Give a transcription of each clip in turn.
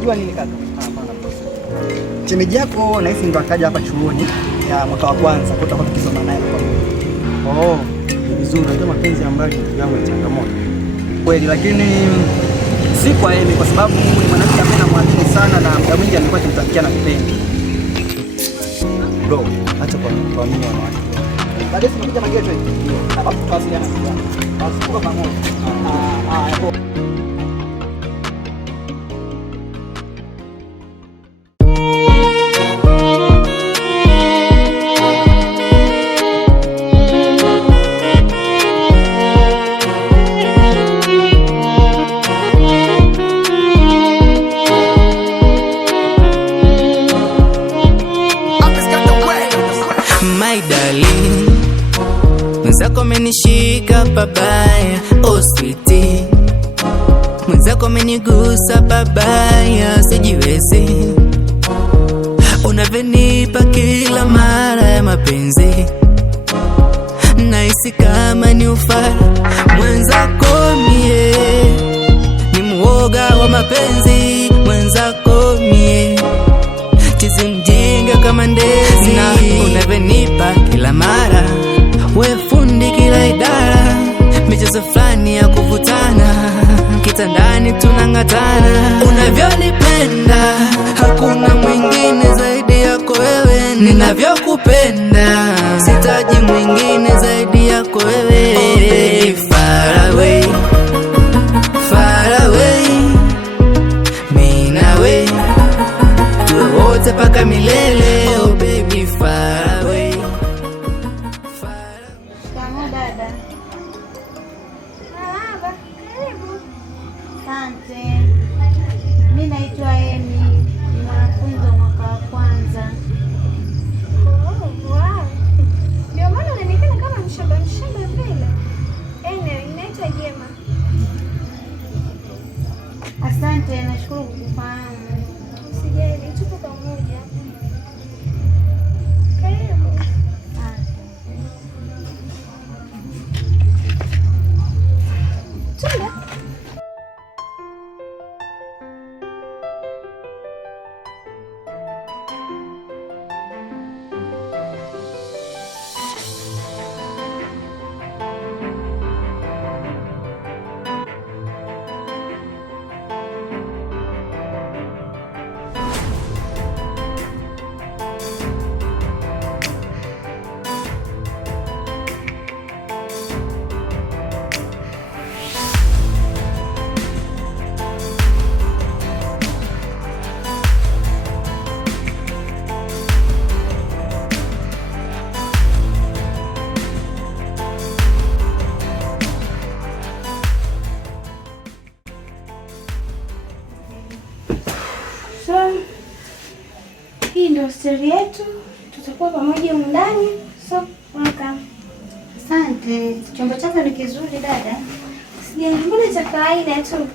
Unajua nini kaka? Shemeji yako nahisi ndo akaja hapa chuoni ya mwaka wa kwanza kwa sababu tukisoma naye pamoja. Oh, ni vizuri. Ndio mapenzi ambayo ndugu yangu ni changamoto. Kweli, lakini si kwa yeye kwa sababu ni mwanamke ambaye namwamini sana na muda mwingi amekuwa akimtakia na kupenda. Bro, acha kwa mimi wanawake. Baadaye tunakuja mageto hivi. Hapa tutawasiliana pia. Basi tuko pamoja. Hapo. Mwenzako amenishika pabaya, oh sweetie. Mwenzako amenigusa pabaya, sijiwezi. Unavyonipa kila mara ya mapenzi, nahisi kama ni ufara. Mwenzako mie ni muoga wa mapenzi. Mwenzako mie chizi mjinga kama ndezi. Na unavyonipa kila mara, we fundi kila idara, michezo fulani ya kuvutana, kitandani tunangatana. Unavyonipenda hakuna mwingine zaidi yako wewe, ninavyokupenda sitaji mwingine zaidi yako wewe. Oh baby, far away, far away, mimi nawe tuwe wote paka milele. Oh baby, far away. Asante. Mimi naitwa Emi, ni mwanafunzi wa mwaka wa kwanza. Oh, wow. Ndio maana unaonekana kama mshamba vile. Naitwa Jema. Asante, nashukuru kukufahamu. Usijali, tuko pamoja. Karibu. Tuna hii ndio hosteli yetu, tutakuwa pamoja ndani. So, welcome. Asante. Chumba chako ni kizuri dada. Sijali, mbona cha kawaida tu.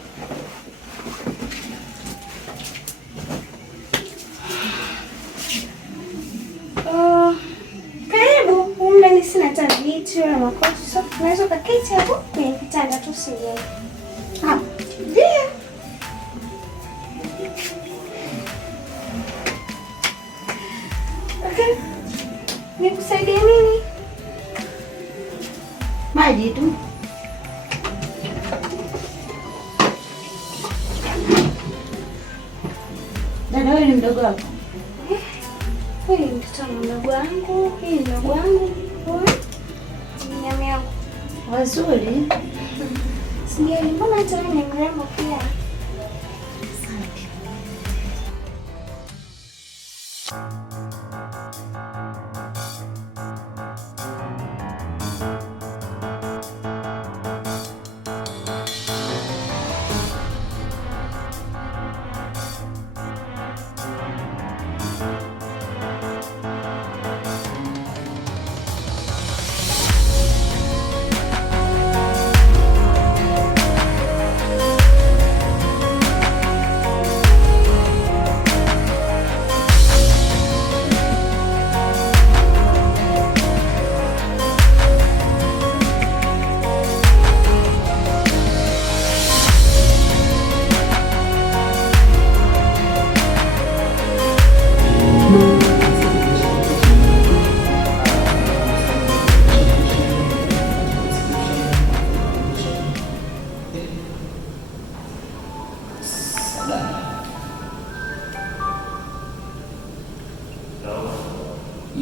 Karibu, humu sina hata viti wala makochi. So, unaweza kuketi hapo kwenye kitanda tu sijali. Ndio. Okay. Nikusaidie nini? Maji tu. Dada, wewe ni mdogo wako? Huyu ni mtoto wa mdogo wangu, hii ni mdogo wangu, ni nyama yangu. Wazuri. Sijali, mbona hata wewe ni mrembo pia.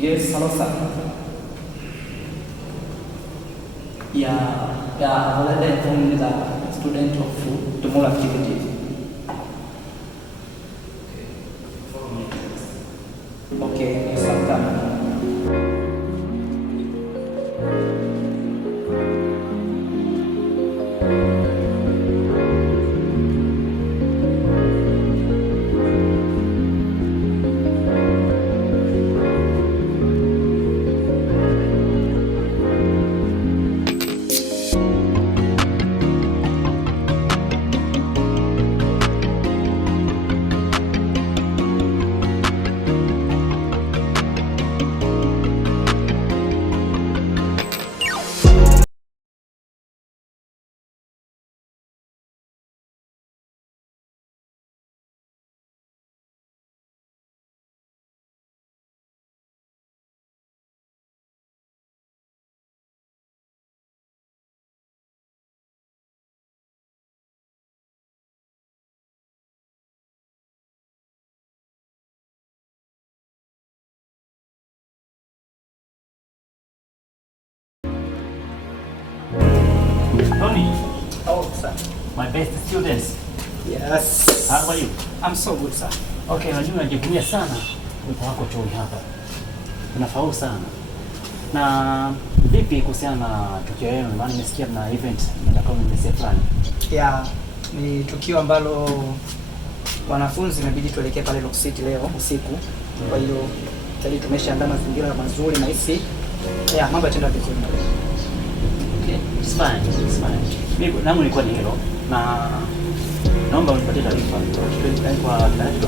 Yes, hello sir. Yeah, I've already informed the student of tomorrow activities. Okay, yes, I'm done. Tony, Oh, sir. my best students. Yes. How are you? I'm so good, sir. Okay, najua najivunia sana uwepo wako chuoni hapa. Unafaulu sana. Na vipi kuhusiana na tukio leo? Maana nimesikia na event mtakao mmesia fulani. Yeah, ni tukio ambalo wanafunzi inabidi tuelekee pale Rock City leo usiku. Kwa hiyo tayari tumeshaandaa mazingira mazuri na hisi. Yeah, mambo yataenda vizuri. Okay, it's fine, it's fine. Mimi nangu nilikuwa ni hilo na naomba unipatie taarifa kwa taarifa.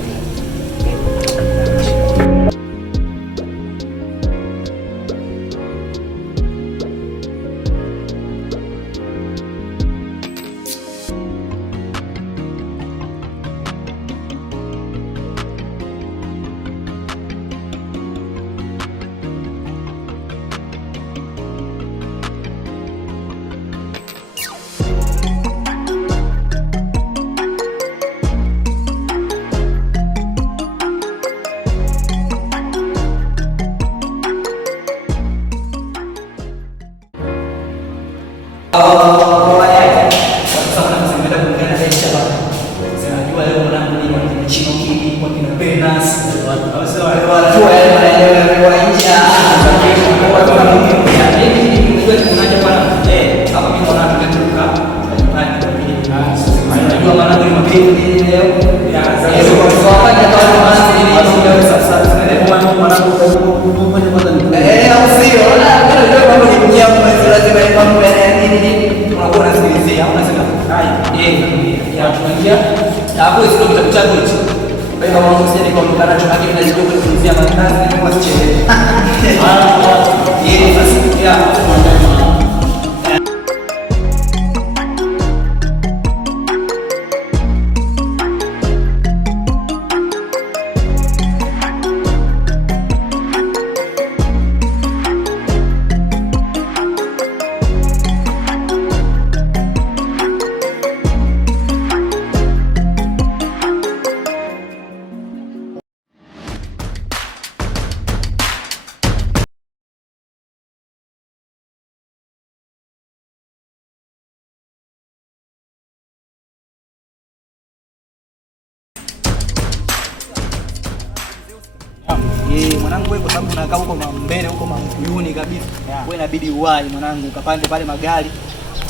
Mwanangu wewe, kwa sababu unakaa huko mbele huko Manguyuni kabisa, wewe inabidi uwai mwanangu, ukapande pale magari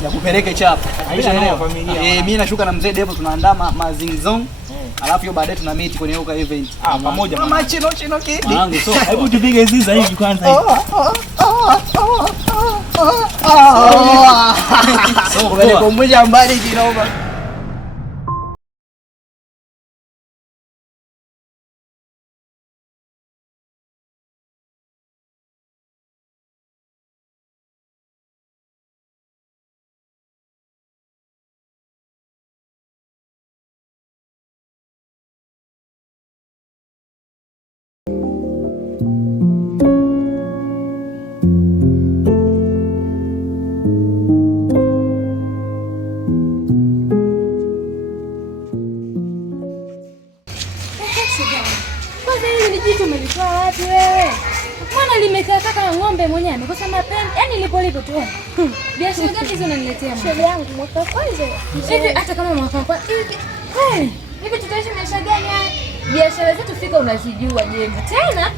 ya kupeleke chapa. Mimi nashuka na mzee Devo, tunaandaa mazingzong, alafu hiyo baadaye tuna meet kwenye huko event pamoja mama chino kidi mwanangu. So hebu tupige ziza hivi kwanza hivi. So kwa mmoja mbali kinaomba. ng'ombe mwenyewe amekosa mapenzi. Yaani lipo tu. Biashara gani hizo unaniletea? Shoga yangu mwaka kwanza. Hivi hata kama mwaka kwanza. Hivi tutaishi maisha gani haya? Biashara zetu fika unazijua Jema.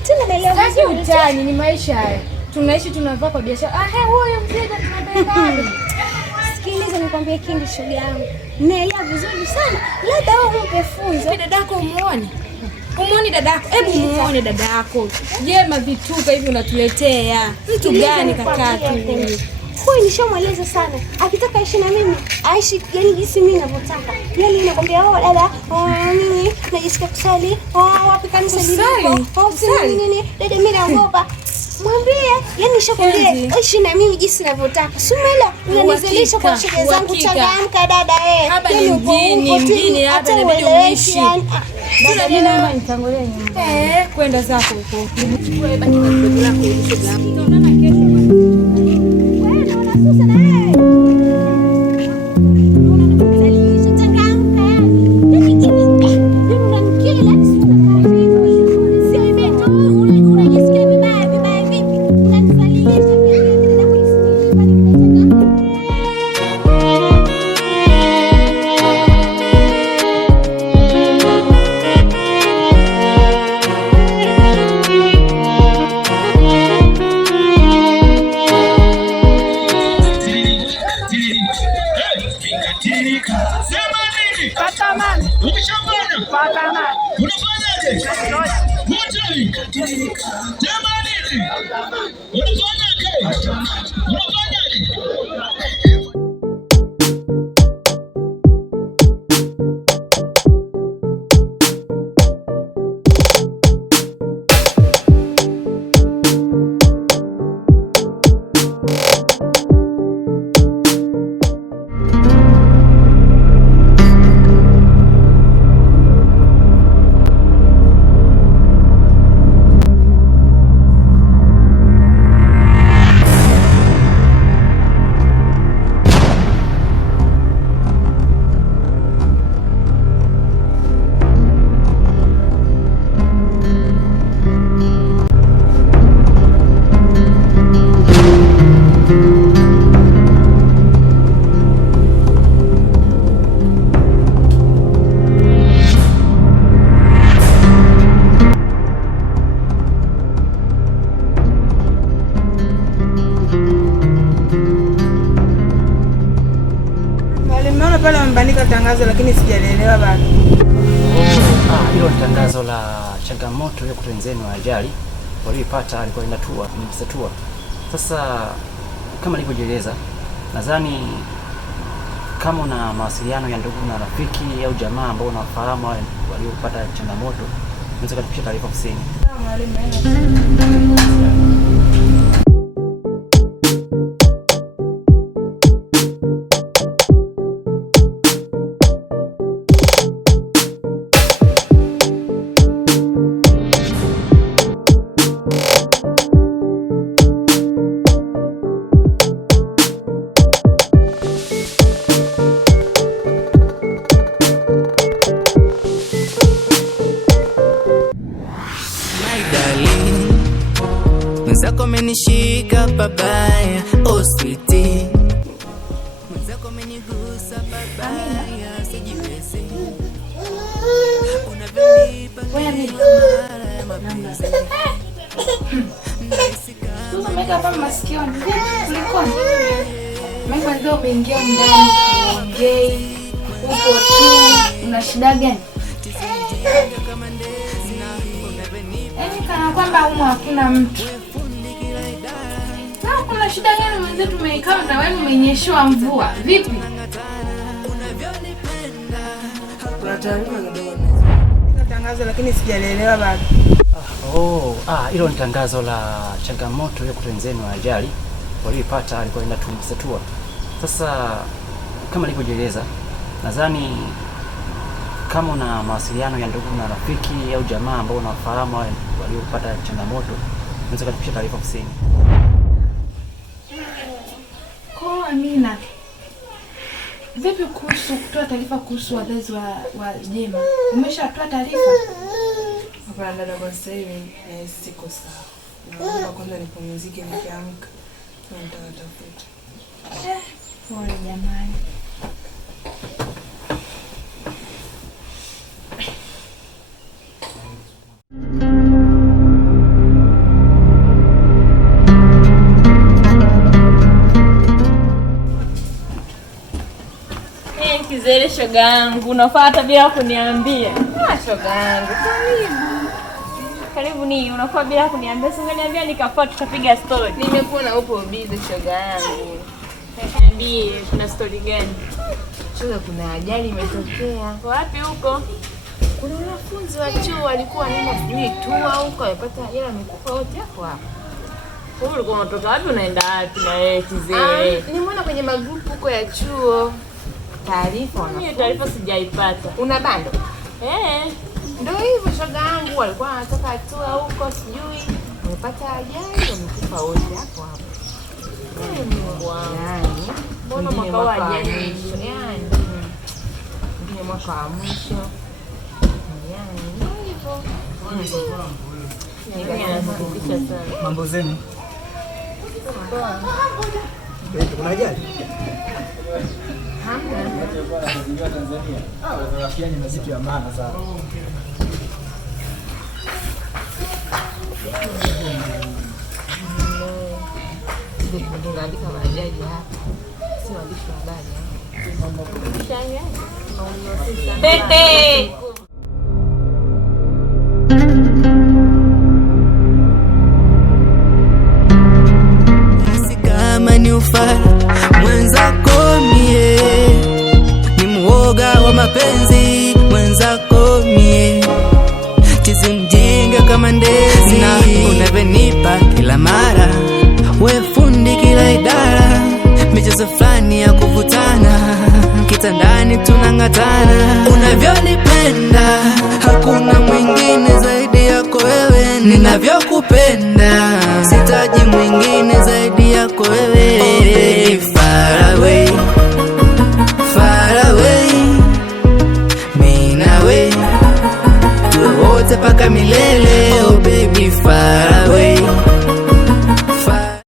Tena naelewa. Sasa utani ni maisha haya. Tunaishi tunavaa kwa biashara. Huyo mzee tunapenda. Sikiliza nikwambie kingi shoga yangu. Naelewa vizuri sana. Labda wewe umpe funzo. Dadako umuone. Umuone dadako. Hebu muone dadako. Jema vituka hivi unatuletea. Mtu gani kakatu? Huyu nishamweleza sana. Akitaka aishi na mimi, aishi yani jinsi mimi ninavyotaka. Yeye anakuambia dada, mimi najisikia kusali. Wapi kanisa liliko? Nini? Dada mimi naogopa. Mwambie, yani nishakwambia aishi na mimi jinsi ninavyotaka. Si umeelewa? Unanizelisha kwa shida zangu, changamka dada Hapa ni mjini hapa inabidi uishi. Dada mimi naomba nitangulie nyumba. Kwenda zako huko. Chukua baki na mdogo lako uishi zangu. Tutaonana kesho. Pale wamebandika tangazo lakini sijaelewa bado. Hilo ni tangazo la changamoto ya wenzenu wa ajali walioipata alikuwa inatua. Sasa kama nilivyojieleza, nadhani kama una mawasiliano ya ndugu na rafiki au jamaa ambao unafahamu waliopata changamoto, unaweza kutufikisha taarifa ofisini. Mwenzako amenishika pabaya, oh sweetie. Mwenzako amenigusa pabaya, sijiwezi. Unavyonipa mara ya mapenzi. Tuzo mega hapa masikioni. Kulikoni? Mega ndio umeingia ndani kuongei. Uko tu. Una shida gani? Kana kwamba humo hakuna mtu. Na kuna shida gani mwenzetu tumekaa na wewe umenyeshewa mvua? Vipi? Kuna taarifa kidogo. Tangazo lakini sijaelewa bado. Hilo ni tangazo la changamoto ya wenzenu wa ajali walioipata alikuwa inatua. Sasa kama nilivyojieleza, nadhani kama una mawasiliano ya ndugu na rafiki au jamaa ambao unafahamu waliopata changamoto, unaweza kutufikisha taarifa ofisini. Kwa Amina, vipi kuhusu kutoa taarifa kuhusu wazazi wa Jema? Umeshatoa taarifa? Hapana dada, kwa sasa hivi siko sawa. naomba kwanza nipumzike, nikiamka nitatafuta. Pole jamani. Kizele shoga yangu, unafuata bila kuniambia. Shoga yangu, karibu ni unafuata bila kuniambia. Sasa niambia nikafuata tutapiga story. Nimekuona upo busy shoga yangu. Niambie kuna story gani? Shoga, kuna ajali imetokea. Wapi huko? Kuna wanafunzi wa chuo walikuwa wanaenda sijui tour huko, wamepata ajali, wamekufa wote hapo hapo. Wewe ulikuwa unatoka wapi unaenda wapi na wewe Kizele? Nimeona kwenye magrupu huko ya chuo. Taarifa mimi taarifa sijaipata. Una bando? Ndio hivyo shoga yangu, walikuwa wanataka tour huko sijui, wamepata ajali, wamekufa wote hapo hapo. Mungu wangu. Yani, mbona mwaka wa ajali? Yani, ndio mwaka wa mwisho. Yani, hivyo. Mambo zenu? Kuna ajali? Tanzania. Rafiki ni mziki wa maana sana. Ndio andika majaji hapa. Si waandishi wa habari. Tete. Kama ni ufara mwenzako mie, ni muoga wa mapenzi mwenzako mie, chizi mjinga kama ndezi na unavyonipa kila mara, we fundi kila idara, michezo fulani ya kuvutana, kitandani tunang'atana, unavyonipenda hakuna mwingine zaidi yako wewe, ninavyokupenda sitaji mwingine zaidi yako wewe. Oh baby, far away, far away, mimi nawe tuwe wote paka milele. Oh baby, far away, far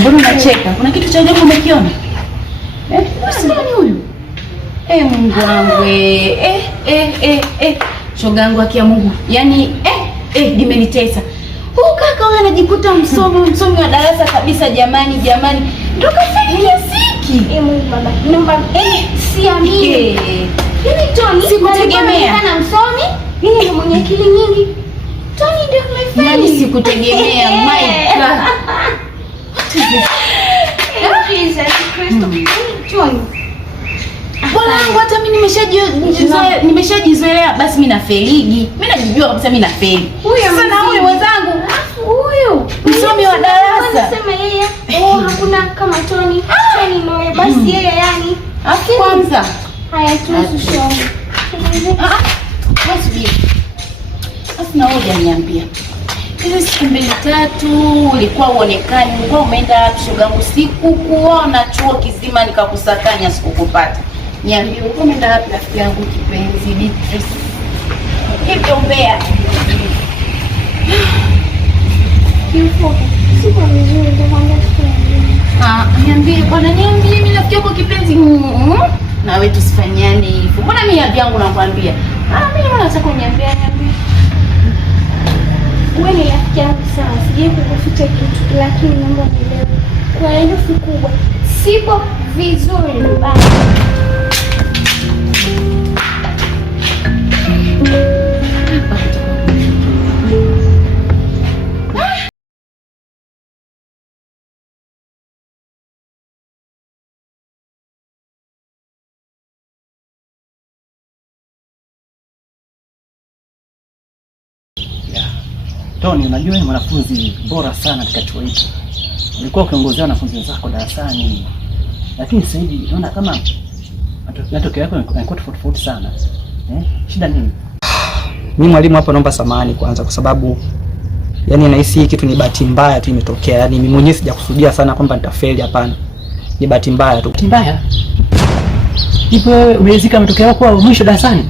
mbona unacheka? Kuna kitu cha ajabu umekiona? Nani huyu? Mungu wangu. Shoga yangu akia Mungu. Yaani limenitesa. Huyu kaka huyu anajikuta msomi wa darasa kabisa jamani. Ndio kafanya siki. Mungu baba. Naomba siamini. Yaani Tony sikutegemea. Kana msomi, yeye ni mwenye akili nyingi. Tony ndio amefanya. Yaani sikutegemea. My God. Jesus Christ. Tony. Bwanangu hata mimi nimeshajizoelea basi mimi na feligi. Mimi najijua kabisa mimi na feli. Sasa na huyu mwenzangu, huyu msomi wa darasa. Anasema yeye hakuna kama Tony. Tony ndio basi yeye yani. Kwanza haya tuhusu show. Basi bibi. Basi na wewe hujaniambia. Hizo siku 2-3 ulikuwa uonekani, ulikuwa umeenda wapi shoga yangu? Sikukuona chuo kizima nikakusakanya sikukupata. Niambie ulikuwa umeenda wapi rafiki yangu kipenzi Beatrice? Hivi umbea. Yupo. Siko vizuri ndio kwamba niambie bwana, niambie mimi rafiki yako kipenzi. Na wewe tusifanyane hivyo. Mbona mimi ya vyangu nakwambia? Mimi nataka uniambie. Wewe ni rafiki yangu sana, sijui kukuficha kitu, lakini naomba unielewe. Kwa herufi kubwa, sipo vizuri bye. Tony, unajua ni mwanafunzi bora sana katika chuo hiki. Ulikuwa ukiongozea wanafunzi wenzako darasani. Lakini sasa hivi naona kama matokeo yako yanakuwa tofauti sana. Shida nini? Mimi mwalimu hapa naomba samahani kwanza kwa sababu yani nahisi hii kitu ni bahati mbaya tu imetokea. Yani mimi mwenyewe sijakusudia sana kwamba nitafeli, hapana. Ni bahati mbaya tu. Bahati mbaya? Hivyo wewe umeridhika matokeo yako kwa mwisho darasani?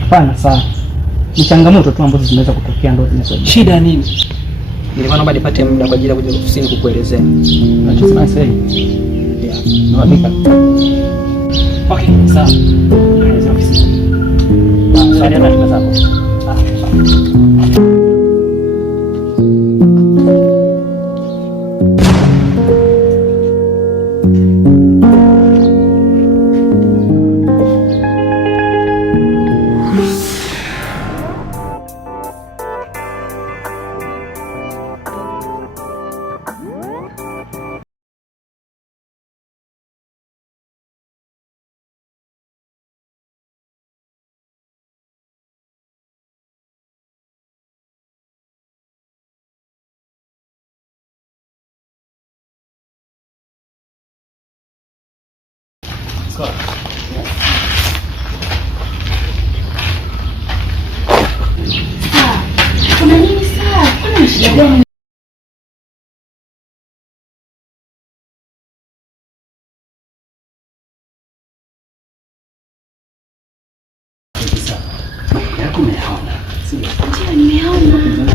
Hapana, sawa. Ni changamoto tu ambazo zinaweza kutokea ndio zinasababisha. Shida nini? Nilikuwa naomba nipate muda kwa ajili ya kuja ofisini kukuelezea. Unachosema sasa hivi? Yeah. Nawapika. Okay, sawa. Kaanza ofisini. Sasa ndio ratiba zako. Kuna nini saa? Kuna shida gani? Yako umeona? Sio. Ndio nimeona.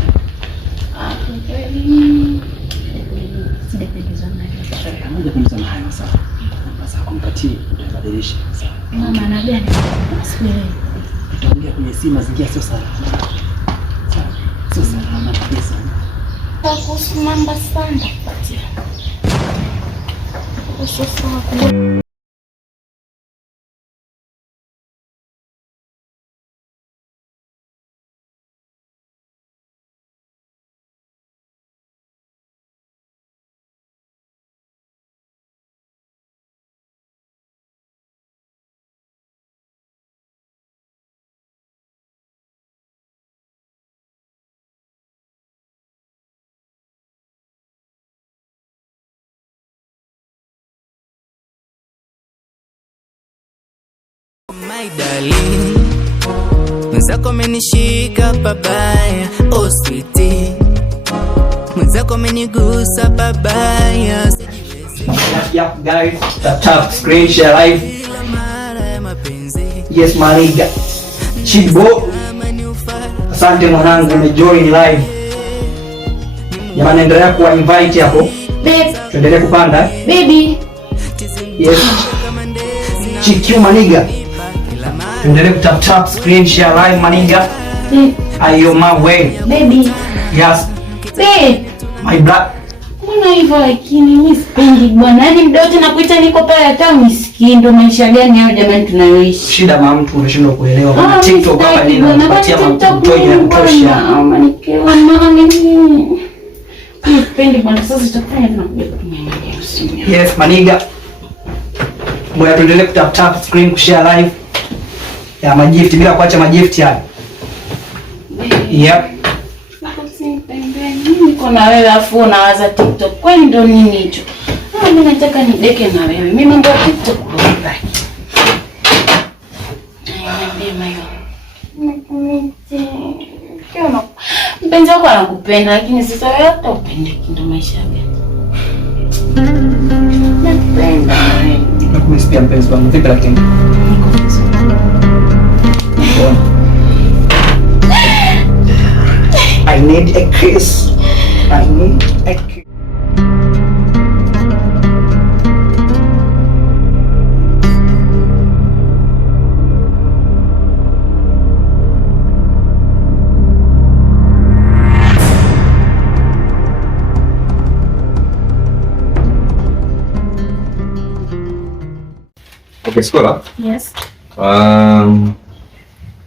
Kweli. Moja kwa moja hayo sasa. Sasa kumpatie utabadilisha sasa. Mama ana gani? Sielewi. Utaongea kwenye simu, mazingira sio salama. Sio salama kabisa. Takuhusu namba sana kupatia. Usofa. My darling, mwenzako amenishika pabaya, oh sweetie, mwenzako amenigusa pabaya. Yeah, guys, tap screen share live. Yes, Mariga Chibo, asante mwanangu, umejoin live. Jamani, endelea kuwa invite hapo. Babe, tuendelee kupanda. Baby. Yes. Chikiu Maniga. Tuendelee kutap screen share live Maniga. Ayo my way. Baby. Yes. Babe. My black. Mbona hivyo lakini mimi sipendi bwana. Hadi muda wote nakuita niko pale hata unisikii. Ndio maisha gani hayo jamani tunayoishi? Shida mama, mtu unashindwa kuelewa. Kuna TikTok hapa nini unapatia mtoto ya kutosha. Mama nikiwa mama mimi. Sipendi bwana, sasa tutakufanya tunakuja kunyanyua usimu. Yes, Maniga. Mbona tuendelee kutap screen share live ya majift bila kuacha majift haya. Yep. Niko na wewe afu unawaza TikTok. Kwani ndo nini hicho? Mimi nataka nideke na wewe. Mimi mambo ya TikTok basi. Mpenzi wako anakupenda lakini sasa wewe hata upendeki, ndo maisha yake. Napenda wewe. Nakumisikia mpenzi wangu. Vipi lakini? Niko vizuri. I need a kiss. I need a kiss. Okay, Skola. Yes.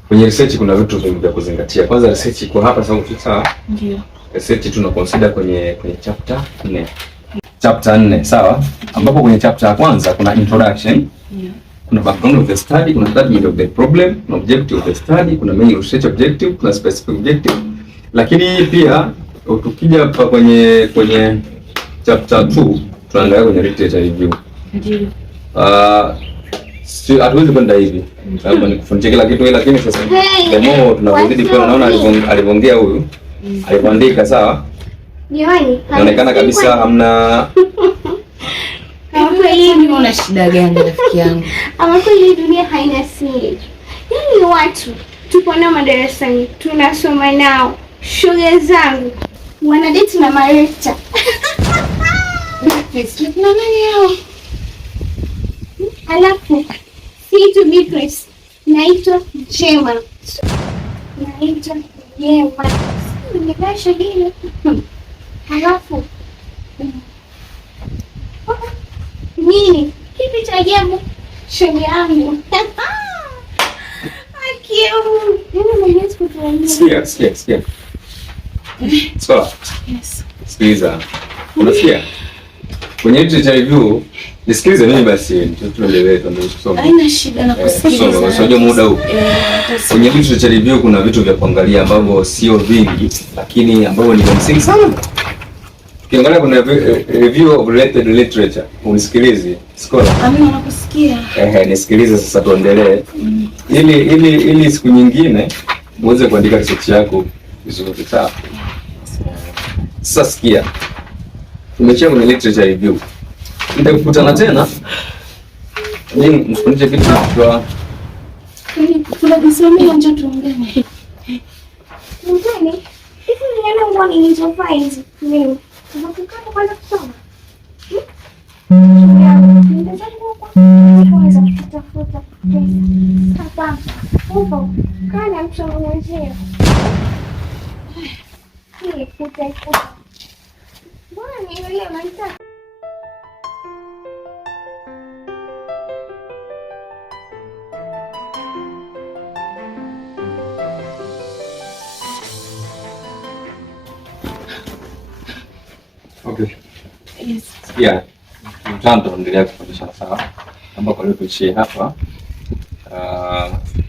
Kwenye research kuna vitu vingi vya kuzingatia. Kwanza research iko hapa sawa? Ndio. Research tuna consider kwenye chapter 4. Chapter 4, sawa? Ambapo kwenye chapter ya kwanza kuna introduction. Yeah. kuna background of the study, kuna statement of the problem, kuna objective of the study, kuna main research objective, kuna specific objective. Lakini pia tukija hapa kwenye chapter 2 tunaangalia kwenye literature review. Ndio. Hatuwezi kwenda hivi. Sababu ni kufundisha kila kitu, lakini sasa demo tunazidi kwa naona alivyoongea huyu. Alivyoandika sawa? Jamani, inaonekana kabisa hamna. Kweli una shida gani rafiki yangu? Ama kweli dunia haina siri. Yaani watu tupo nao madarasani, tunasoma nao. Shoga zangu wanadate na mareta. Na nani hao? Alafu si Beatrice, naitwa Jema. Nimekasha hili. Alafu nini? Kipi cha ajabu? Shoga yangu. Sikia. Sawa. Yes. Sikiliza. Unasikia? Kwenye literature review, nisikilize mimi basi, tuendelee kusoma. Haina shida na kusikiliza. Unajua muda huu. Kwenye literature review kuna vitu vya kuangalia ambavyo sio vingi, lakini ambavyo ni msingi sana. Ukiangalia kuna review of related literature, unisikilize. Scholar. Amina nakusikia. Nisikilize sasa tuendelee. Ili siku nyingine uweze kuandika research yako vizuri sawa. Sasa sikia. Tumechea kwenye literature review. Nitakukutana tena. Mimi mfundishe kitu kwa tunajisomea nje tuongee. Mtani, hivi niona ngoni nilizofaa hizi. Mimi. Tunataka kwanza kusoma. Kwanza tutafuta pesa. Hapa. Huko. Kana mchanganyio. Hii futa. Bwana nielewa maisha. okay. Yes. Yeah. Mtando endelea kufundisha sawa. Kama kwa leo tuishie hapa.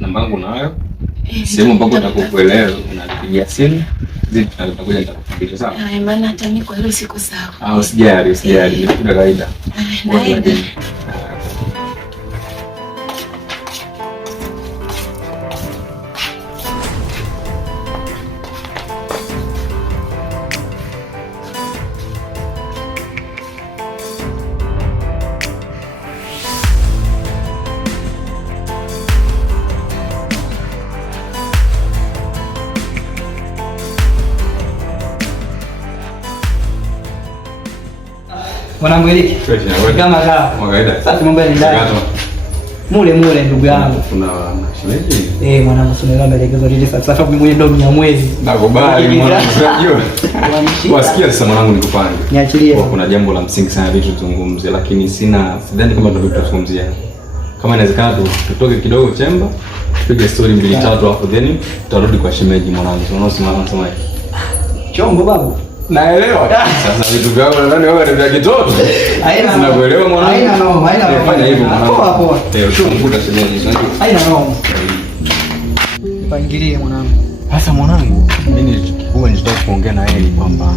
Namba yangu nayo. Sehemu ambapo utakuelewa unapigia simu. Zipi tutakuja nitakufundisha sawa? Maana hata mimi kwa leo siko sawa. Usijali, ni kitu kawaida. Mwanangu Eliki. Kama kawaida. Sasa mambo yanaendelea. Mule ndugu yangu. Kuna shemeji? Mwanangu tunaelewa maelekezo yote sasa. Sasa mimi mwenyewe ndo Mnyamwezi. Nakubali mwanangu. Unajua. Wasikia sasa mwanangu nikupange. Niachilie. Kuna jambo la msingi sana vitu tuzungumzie lakini sidhani kama tutazungumzia. Kama inawezekana tutoke kidogo chemba, tupige story 2-3 hapo then tutarudi kwa shemeji mwanangu. Unaona sema hivi. Chongo babu. Naelewa. Sasa vitu vyako nadhani wewe ni vya kitoto. Haina kuelewa mwanangu. Haina noma. Fanya hivyo mwanangu. Poa. Mkuta shemeji. Haina noma. Pangilie mwanangu. Sasa mwanangu, mimi nilikuwa nitaka kuongea na yeye kwamba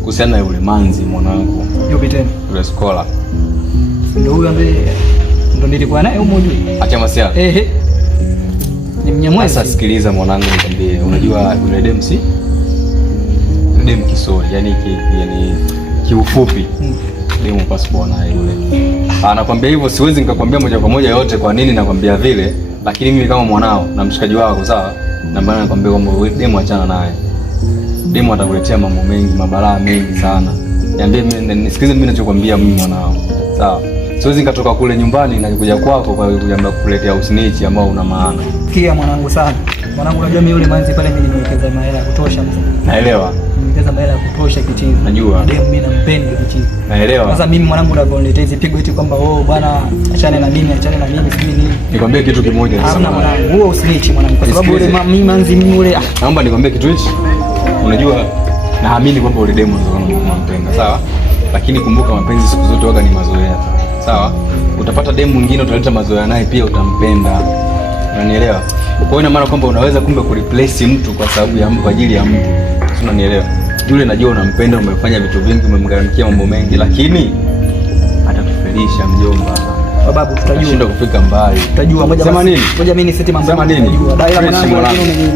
kuhusiana na yule manzi mwanangu. Yupi tena? Yule scholar. Ndio huyo ambaye ndo nilikuwa naye huko juu. Acha masiala. Ni Mnyamwezi. Sasa sikiliza mwanangu nikwambie. Unajua yule demsi? Demu kisori, yani kiufupi. Demu passport na yule. Anakuambia hivyo siwezi nikakwambia moja kwa moja yote kwa nini nakwambia vile, lakini mimi kama mwanao na mshikaji wako sawa? Na maana nakwambia kwamba demu achana naye. Demu atakuletea mambo mengi, mabalaa mengi sana. Niambie mimi nisikilize mimi ninachokwambia mimi mwanao. Sawa? Siwezi nikatoka kule nyumbani na kuja kwako kwa kuja kukuletea usinichi ambao una maana. Sikia mwanangu sana. Mwanangu unajua mimi yule manzi pale mimi nimewekeza mahela ya kutosha mzee. Naelewa. Nimewekeza mahela ya kutosha kichizi. Najua. Ndio mimi nampenda kichizi. Naelewa. Sasa mimi mwanangu unavyoletea hizi pigo eti kwamba bwana achane na mimi sijui nini. Nikwambie kitu kimoja sasa. Hamna mwanangu, huo usinichi mwanangu kwa sababu yule mimi manzi mimi yule naomba nikwambie kitu hichi. Unajua naamini kwamba yule demo ndio unampenda, sawa? Lakini kumbuka mapenzi siku zote waga ni mazoea. Sawa? Utapata demu mwingine utaleta mazoea naye pia utampenda. Unanielewa? Kwa hiyo ina maana kwamba unaweza kumbe kureplace mtu kwa sababu ya mtu, kwa ajili ya mtu. Unanielewa? Yule najua unampenda, umefanya vitu vingi, umemgaramikia mambo mengi, lakini atakufelisha mjomba. Babu tutajua. Tunashinda kufika mbali. Tutajua moja sema nini? Moja mimi niseti mambo. Sema nini? Daila mwanangu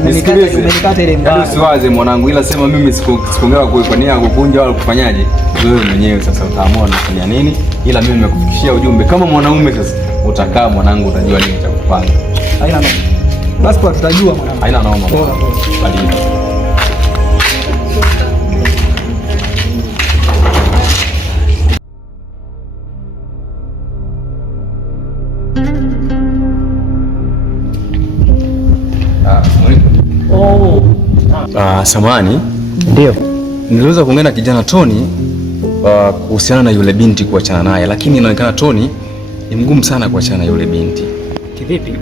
umenikata ile mbali. Usiwaze mwanangu, ila sema mimi sikuongea kwa nia kukunja wala kufanyaje. Wewe mwenyewe sasa utaamua unafanya nini, ila mimi nimekufikishia ujumbe kama mwanaume. Sasa utakaa mwanangu, utajua nini cha kufanya. Haina noma. Basi kwa tutajua mwanangu. Haina noma. Bali samani. Ndio. Niliweza kuongea na kijana Tony kuhusiana na yule binti kuachana naye, lakini inaonekana Tony ni mgumu sana kuachana na yule binti. Kivipi?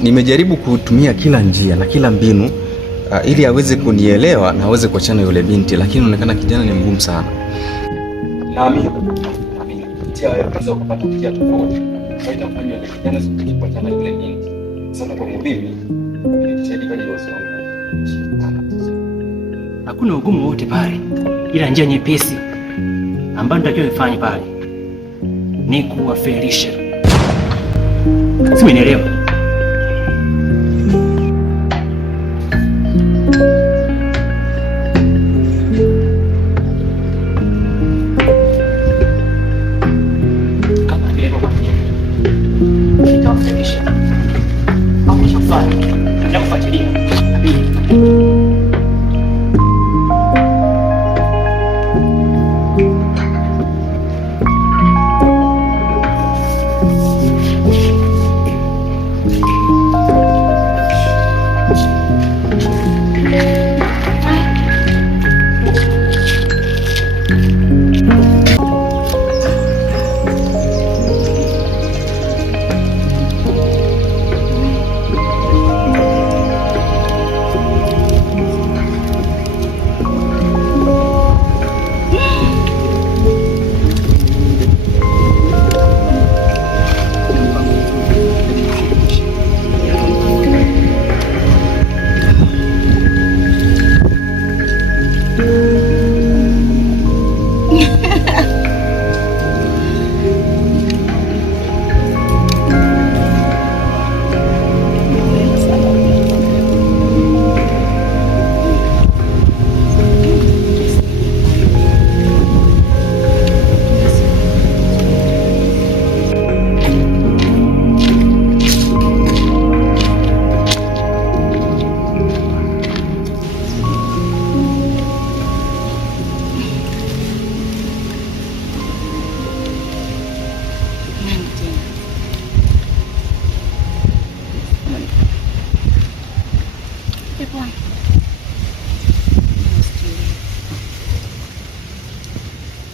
Nimejaribu kutumia kila njia na kila mbinu ili aweze kunielewa na aweze kuachana yule binti, lakini inaonekana kijana ni mgumu sana. Naamini kupitia wewe unaweza kupata njia tofauti. Haita kufanya yule kijana sikuti kuachana yule binti. Sasa kwa mbibi nilijitahidi kwa hilo swali. Hakuna ugumu wote pale, ila njia nyepesi ambayo nitakiwa nifanye pale ni kuwafelisha. Simenielewa?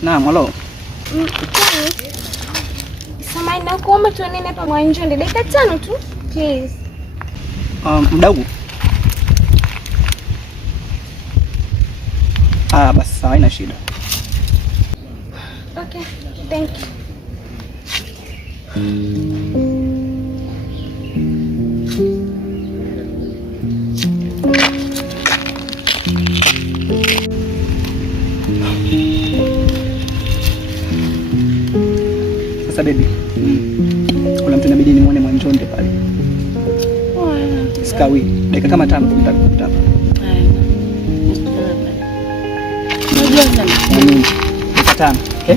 Naam, halo. Samahani, nakuomba tuonane hapa Mwanjonde dakika 5 tu, please. Mdogo. Basi sawa, haina shida. Okay, thank you. Sasa baby, kuna mtu inabidi nimuone Mwanjonde pale. Sikawi, dakika kama 5 nitakukuta hapa. Dakika 5, okay?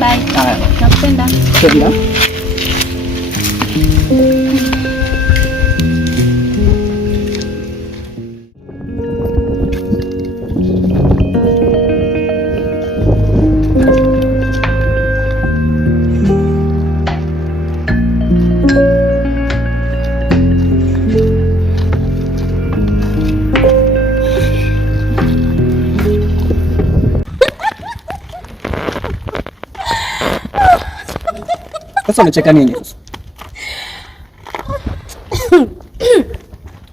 Bye. Nakupenda. Penda. Sasa unacheka nini sasa?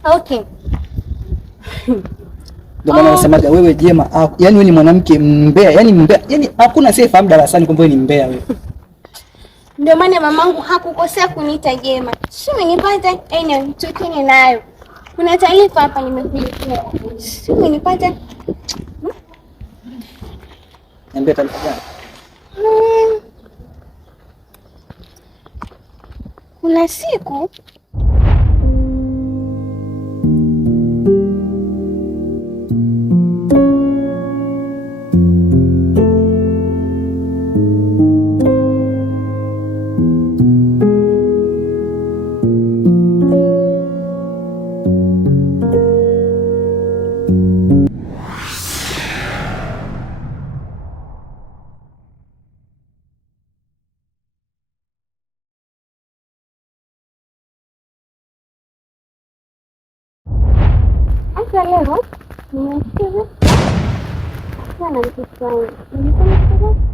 Okay. Ndio maana nasemaga wewe Jema, yani wewe ni mwanamke mbea, yani hakuna asiyefahamu darasani kwamba wewe ni mbea wewe. Ndio maana mamangu hakukosea kuniita Jema. Sio umenipata? Tukeni nayo. Kuna taarifa hapa nimekuletea. Sio umenipata? Niambie taarifa gani? Kuna siku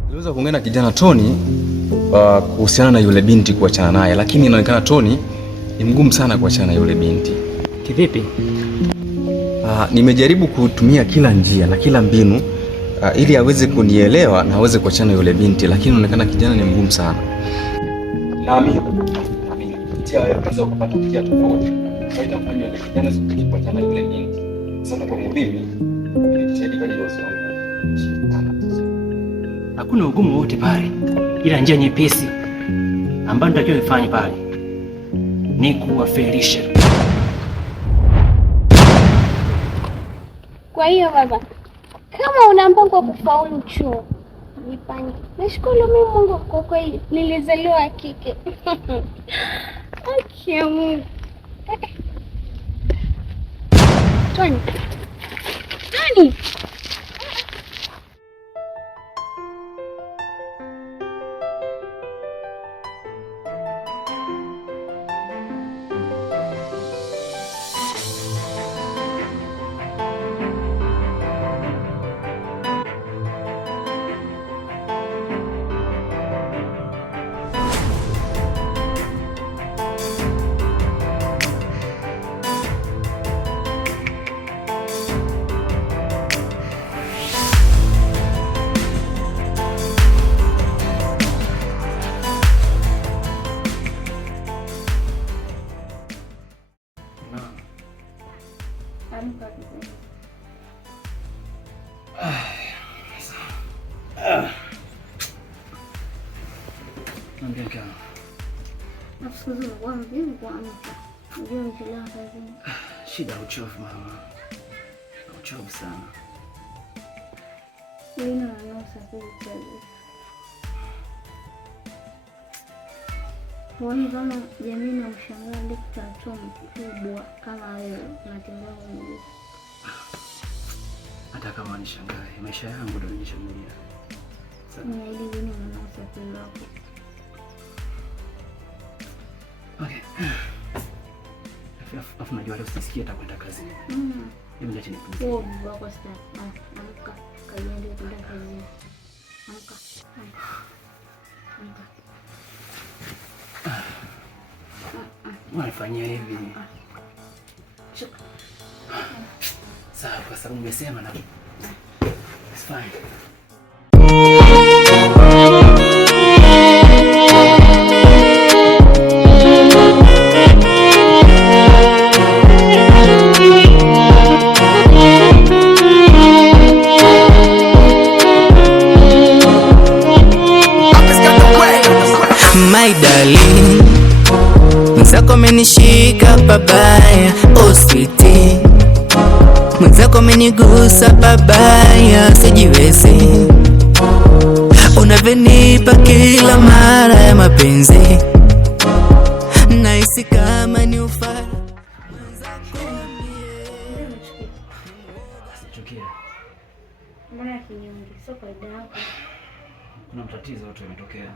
niliweza kuongea na kijana Tony kuhusiana na yule binti kuachana naye, lakini inaonekana Tony ni mgumu sana kuachana na yule binti. Kivipi? Nimejaribu kutumia kila njia na kila mbinu ili aweze kunielewa na aweze kuachana na yule binti, lakini inaonekana kijana ni mgumu sana. Naamini kupitia wewe unaweza kupata njia tofauti. Faida kufanya yule kijana kuachana na yule binti. Sasa kwa mimi nilijitahidi kwa hiyo sababu. Hakuna ugumu wote pale, ila njia nyepesi ambayo nitakiwa ifanye pale ni kuwafelisha. Kwa hiyo baba, kama una mpango wa kufaulu chuo, nifanye. Nashukuru mimi Mungu kwa kweli nilizaliwa kike. Akia Mungu. Tony. Shida uchovu mama. Uchovu sana. Lina anosa kazi. Huoni kama jamii na ushangaa ndio kutatua mkubwa kama wewe unatembea kwa mguu. Hata kama nishangae, maisha yangu ndio nishambulia. Sasa ni ili lini anosa kazi. Okay. Afu najua leo sisikie atakwenda kazi. Hebu niache nipumzike. Oh, baba sasa. Amka. Kaende kwenda kazi. Amka. Wanifanyia hivi. Sawa, kwa sababu umesema na it's fine. My darling, mwenzako amenishika pabaya, oh sweetie, mwenzako amenigusa pabaya, sijiwezi, unavyonipa kila mara ya mapenzi, nahisi kama ni ufara. Sichukia. Mbona kinyonge? Sio kaida yako. Kuna matatizo yote yametokea.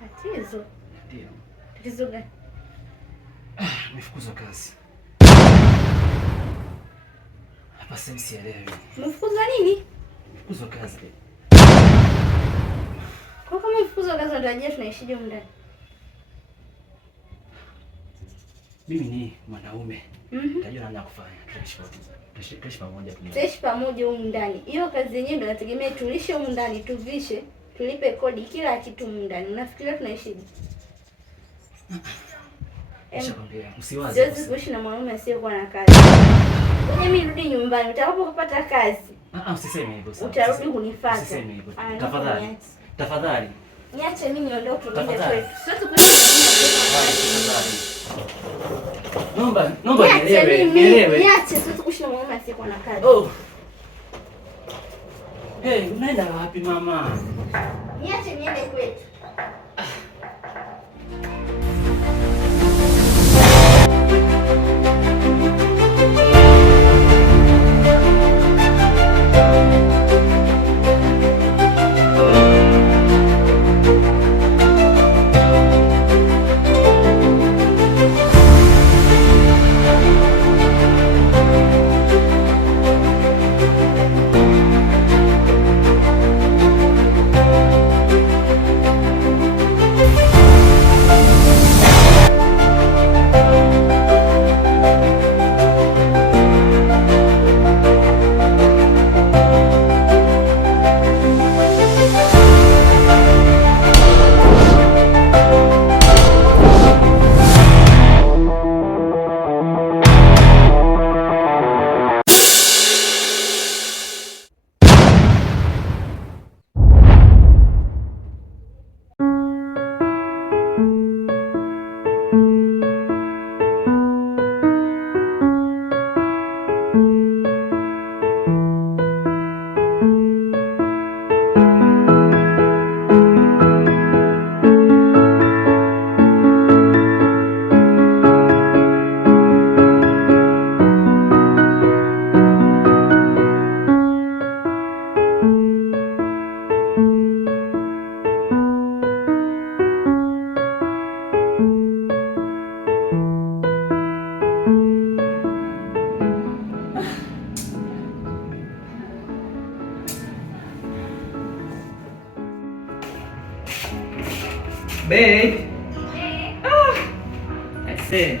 Tatizo? Ndio. Tatizo gani? Nimefukuzwa kazi. Hapa sasa sielewi. Umefukuzwa nini? Nimefukuzwa kazi. Kwa kama umefukuzwa kazi ndio aje tunaishije huko ndani? Mimi ni mwanaume. Najua namna ya kufanya. Tutaishi pamoja. Tutaishi pamoja huko ndani. Hiyo kazi yenyewe ndio nategemea tulishe huko ndani, tuvishe, tulipe kodi, kila kitu huko ndani. Unafikiria tunaishije? Msiwaze. Siwezi kuishi na mwanaume asiyekuwa na kazi. Wewe mimi nirudi nyumbani, utakapopata kazi. Usiseme hivyo sasa. Utarudi kunifuata. Usiseme hivyo. Tafadhali. Tafadhali. Niache mimi niondoke niende kwetu. Siwezi Naomba nielewe. Niache, siwezi kuishi na mwanaume asiyekuwa na kazi. Hey, unaenda wapi mama? Niache niende kwetu. Babe. I say.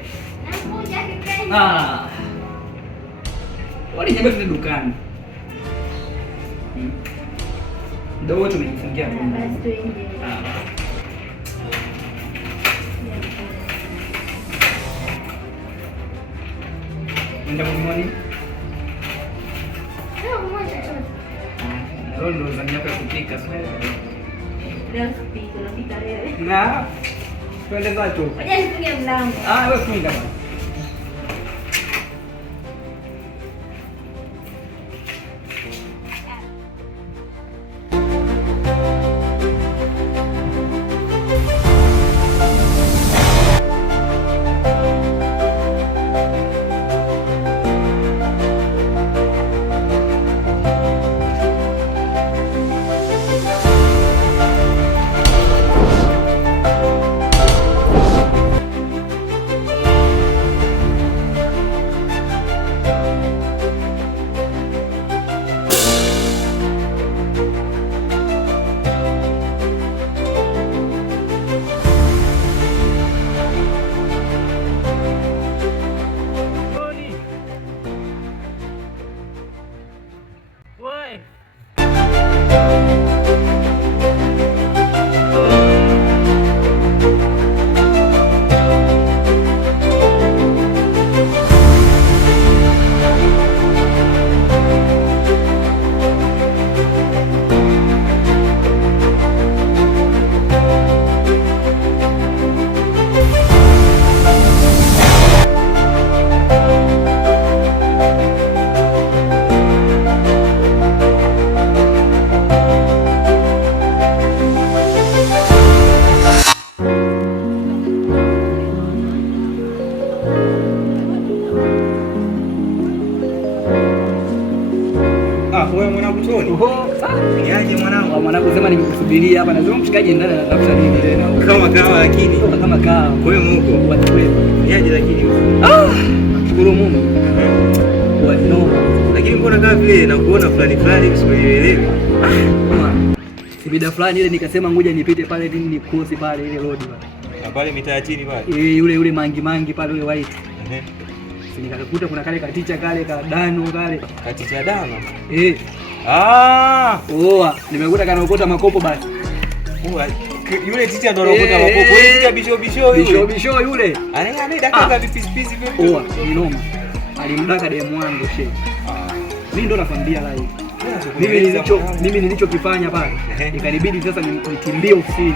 Walinyambia tuende dukani. Ndio wote tumejifungia nyumba. Nenda kununua nini? Leo ndo zamu yako ya kupika sasa. Leo sipiki, unapika wewe. Na twende zetu. Ngoja nifunge mlango. Wewe funga bwana. Wewe mwanangu Toni. Niaje mwanangu? Mwanangu sema nimekusubiria hapa, nazungumza mshikaji ndani anatafuta nini tena? Kama kawa lakini. Kama kawa. Wewe Mungu. Watu wewe. Niaje lakini. Shukuru Mungu. Wano. Lakini mbona kama vile nakuona fulani fulani usielewi. Sibida fulani ile nikasema ngoja nipite pale nini nikosi pale ile road bwana. pale mitaa chini pale. Yule mangi pale yule white. Nikakuta kuna kale katicha kale kadano kale. Katicha dano? Nimekuta kanaokota makopo basi. Yule ticha ndo anaokota makopo. Yule ticha bisho yule. Anadaka vipisi vipi? Ni noma. Alimdaka demu wangu shehe. Mimi ndo nakwambia live. Mimi nilichokifanya pale. Ikanibidi sasa nikimbie ofisini.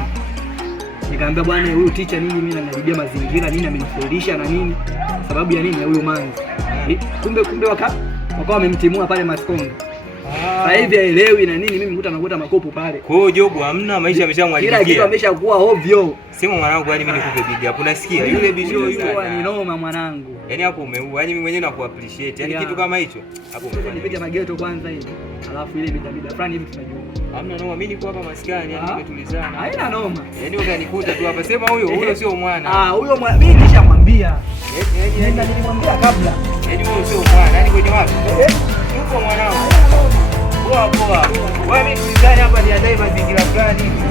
Nikaambia bwana huyu teacher nini mimi nanaribia mazingira nini amenifundisha na nini? Sababu ya nini ya huyo manzi. Kumbe wakawa wamemtimua pale Maskongo. Sasa hivi haelewi na nini mimi mkuta nakuta makopo pale. Kwa hiyo jogo hamna maisha yameshamwalikia. Kila kitu ameshakuwa ovyo. Sema mwanangu yani mimi nikupe big up. Unasikia? Yule bisho yule ni noma mwanangu. Yaani hapo umeua. Yaani mimi mwenyewe naku appreciate. Yaani kitu kama hicho. Hapo umefanya. Nipita mageto kwanza hivi. Alafu ile bidabida fulani hivi tunajua. Hamna noma, mimi niko hapa maskani yani nimetulizana. Haina noma. Yaani ukanikuta tu hapa. Sema huyo sio mwana. Huyo mimi nilishamwambia. Nilimwambia kabla. Yaani huyo sio mwana. Yaani kwenye wapi? Yuko mwanao. Poa. Wewe mimi tulizana hapa niandae mazingira fulani hivi.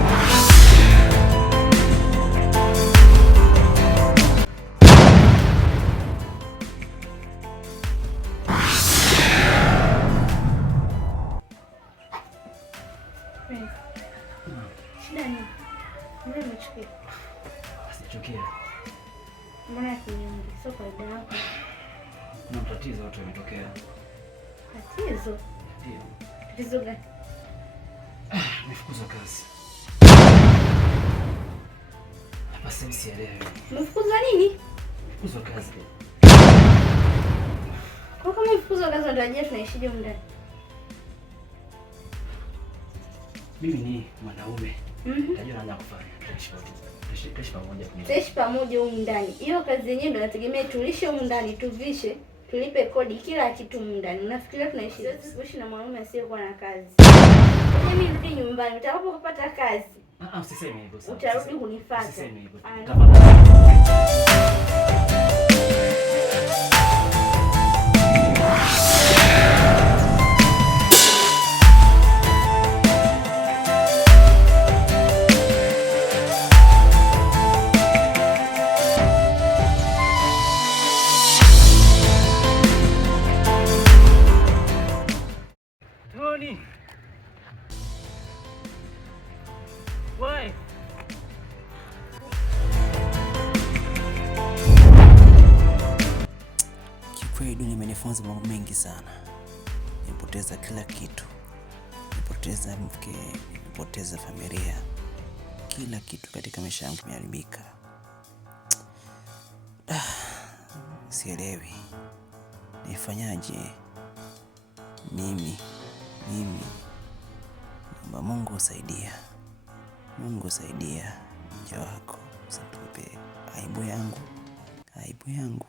Mbona kinyonge? Sio kawaida yako. Kuna tatizo watu wametokea. Tatizo? Ndio. Tatizo gani? Nimefukuzwa kazi. Hapa sasa sielewi. Umefukuzwa nini? Nimefukuzwa kazi. Kwa kama umefukuzwa kazi ndio aje tunaishije huko ndani? Mimi ni mwanaume. Najua nani kufanya. Tutaishi pamoja huko ndani. Hiyo kazi yenyewe ndio nategemea tulishe huko ndani, tuvishe, tulipe kodi, kila kitu huko ndani. Unafikiria tunaishi na mwanaume asiyekuwa na kazi? Mimi nirudi nyumbani, utakapopata kazi. Usiseme hivyo sasa. Utarudi kunifuata. Usiseme hivyo. Kikweli dunia imenifunza mambo mengi sana. Nimepoteza kila kitu. Nimepoteza mke, nimepoteza familia. Kila kitu katika maisha yangu kimeharibika. Sielewi. Nifanyaje? Mimi. Naomba Mungu usaidia. Mungu saidia mja wako. Usitupe aibu yangu. Aibu yangu.